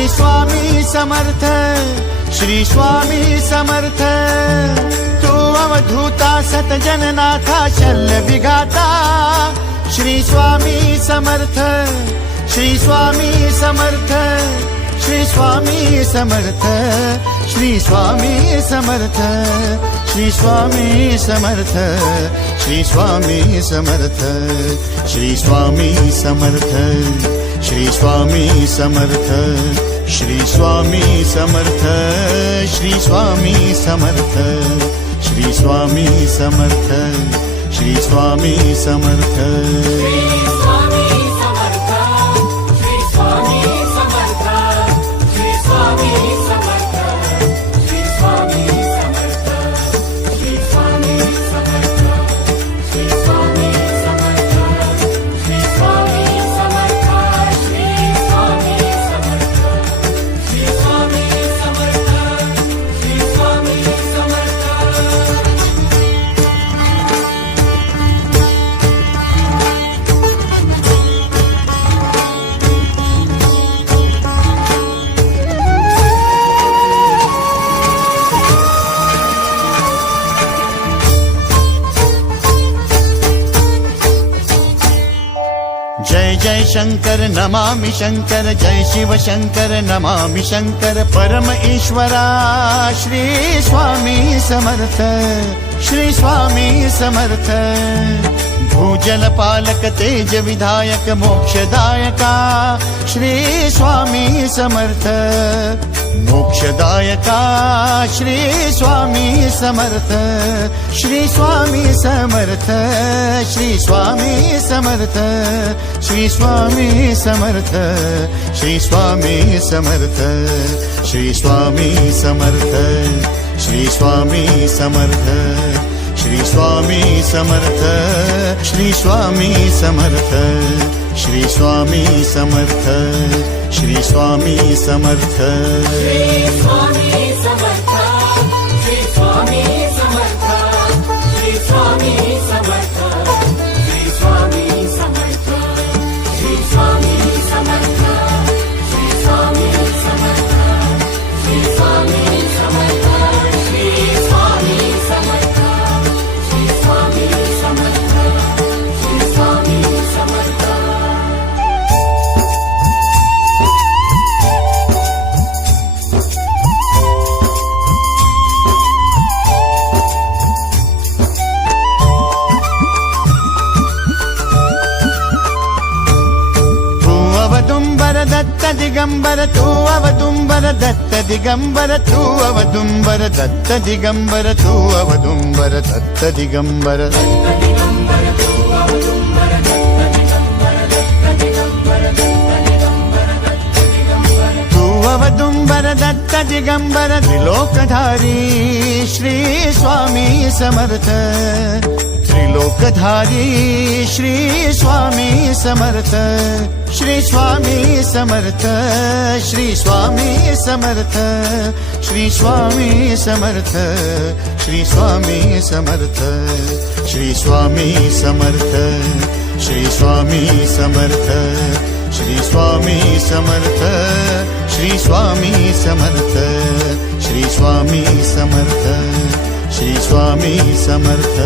श्री स्वामी समर्थ, श्री स्वामी समर्थ। तू अवधूता सतजननाथा शल्य विघाता, श्री स्वामी समर्थ, श्री स्वामी समर्थ, श्री स्वामी समर्थ, श्री स्वामी समर्थ, श्री स्वामी समर्थ, श्री स्वामी समर्थ, श्री स्वामी समर्थ, श्री स्वामी समर्थ, श्री स्वामी समर्थ, श्री स्वामी समर्थ, श्री स्वामी समर्थ, श्री स्वामी समर्थ। जय जय शंकर नमामि शंकर, जय शिव शंकर नमामि शंकर। परम ईश्वरा श्री स्वामी समर्थ, श्री स्वामी समर्थ। भूजल पालक तेज विधायक मोक्षदायका, श्री स्वामी समर्थ। मोक्षदायका श्री स्वामी समर्थ, श्री स्वामी समर्थ, श्री स्वामी समर्थ, श्री स्वामी समर्थ, श्री स्वामी समर्थ, श्री स्वामी समर्थ, श्री स्वामी समर्थ, श्री स्वामी समर्थ, श्री स्वामी समर्थ, श्री स्वामी समर्थ, श्री स्वामी समर्थ। श्री स्वामी समर्थ, श्री स्वामी समर्थ, श्री स्वामी समर्थ, श्री स्वामी समर्थ, श्री स्वामी समर्थ, श्री स्वामी समर्थ, श्री स्वामी समर्थ, श्री स्वामी समर्थ, श्री स्वामी समर्थ, श्री स्वामी समर्थ। दत्त दिगंबर तू अवदुंबर, दत्त दिगंबर तू अवदुंबर, दत्त दिगंबर तू अवदुंबर, दत्त दिगंबर। तू अवदुंबर दत्त दिगंबर त्रिलोकधारी श्री स्वामी समर्थ। त्रिलोकधारी श्री स्वामी समर्थ, श्री स्वामी समर्थ, श्री स्वामी समर्थ, श्री स्वामी समर्थ, श्री स्वामी समर्थ, श्री स्वामी समर्थ, श्री स्वामी समर्थ, श्री स्वामी समर्थ, श्री स्वामी समर्थ, श्री स्वामी समर्थ, श्री स्वामी समर्थ।